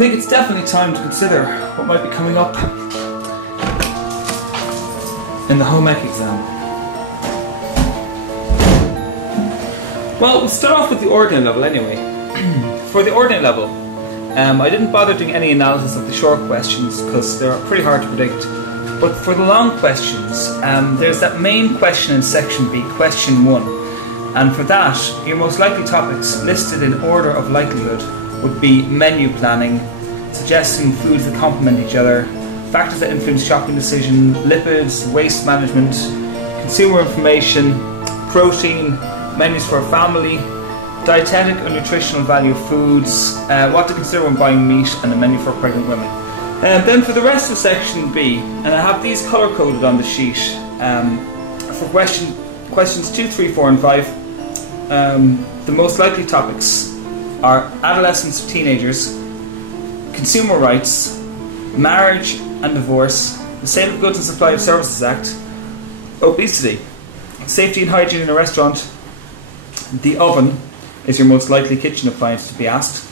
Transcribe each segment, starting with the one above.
think it's definitely time to consider what might be coming up in the home ec exam. Well, we'll start off with the ordinary level anyway. For the ordinary level, I didn't bother doing any analysis of the short questions because they're pretty hard to predict. But for the long questions, there's that main question in section B, question 1. And for that, your most likely topics listed in order of likelihood would be menu planning, suggesting foods that complement each other, factors that influence shopping decision, lipids, waste management, consumer information, protein, menus for a family, dietetic or nutritional value of foods, what to consider when buying meat, and a menu for pregnant women. Then for the rest of section B, and I have these colour coded on the sheet, for questions 2, 3, 4 and 5, the most likely topics are adolescents, teenagers, consumer rights, marriage and divorce, the Sale of Goods and Supply of Services Act, obesity, safety and hygiene in a restaurant, the oven is your most likely kitchen appliance to be asked,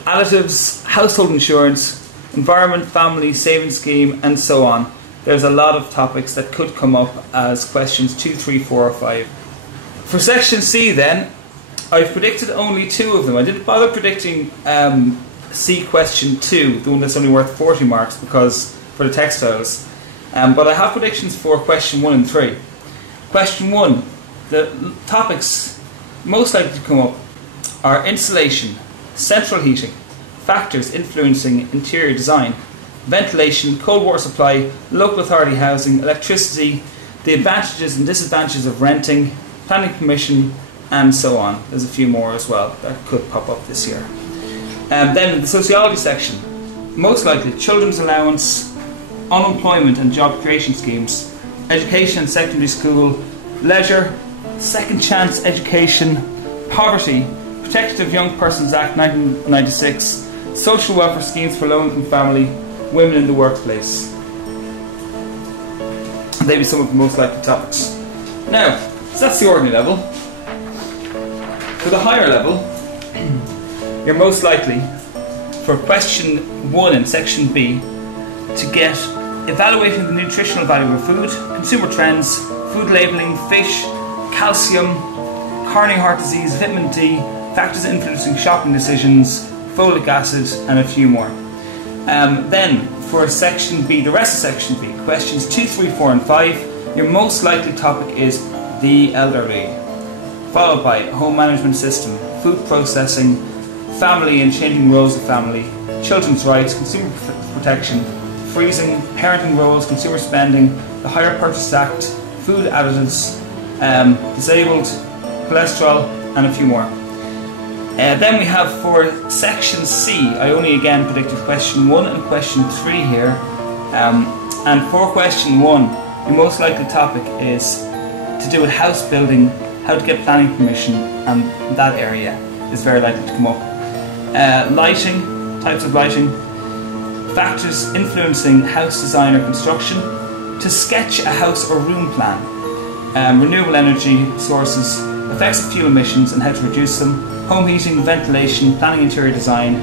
additives, household insurance, environment, family, savings scheme, and so on. There's a lot of topics that could come up as questions 2, 3, 4 or 5. For section C then, I've predicted only 2 of them. I didn't bother predicting C question 2, the one that's only worth 40 marks because for the textiles. But I have predictions for question 1 and 3. Question 1, the topics most likely to come up are insulation, central heating, factors influencing interior design, ventilation, cold water supply, local authority housing, electricity, the advantages and disadvantages of renting, planning permission, and so on. There's a few more as well that could pop up this year. Then in the sociology section, most likely children's allowance, unemployment and job creation schemes, education and secondary school, leisure, second chance education, poverty, Protection of Young Persons Act 1996, social welfare schemes for low-income family, women in the workplace. They'd be some of the most likely topics. Now, so that's the ordinary level. For the higher level, you're most likely, for question 1 in section B, to get evaluating the nutritional value of food, consumer trends, food labelling, fish, calcium, coronary heart disease, vitamin D, factors influencing shopping decisions, folic acid, and a few more. Then, for section B, the rest of section B, questions 2, 3, 4 and 5, your most likely topic is the elderly, followed by home management system, food processing, family and changing roles of family, children's rights, consumer protection, freezing, parenting roles, consumer spending, the Hire Purchase Act, food additives, disabled, cholesterol, and a few more. Then we have for section C, I only again predicted question 1 and question 3 here. And for question 1, the most likely topic is to do with house building, how to get planning permission, and that area is very likely to come up. Lighting, types of lighting, factors influencing house design or construction, to sketch a house or room plan, renewable energy sources, effects of fuel emissions and how to reduce them, home heating, ventilation, planning interior design,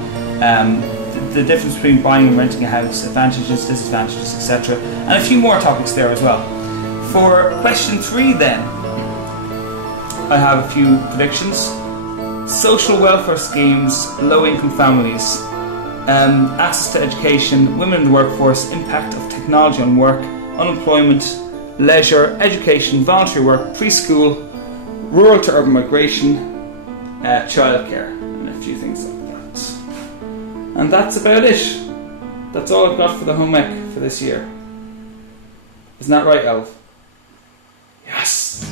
the difference between buying and renting a house, advantages, disadvantages, etc. And a few more topics there as well. For question 3 then, I have a few predictions. Social welfare schemes, low-income families, access to education, women in the workforce, impact of technology on work, unemployment, leisure, education, voluntary work, preschool, rural to urban migration, childcare, and a few things like that. And that's about it. That's all I've got for the home ec for this year. Isn't that right, Elv? Yes!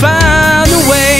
Find a way.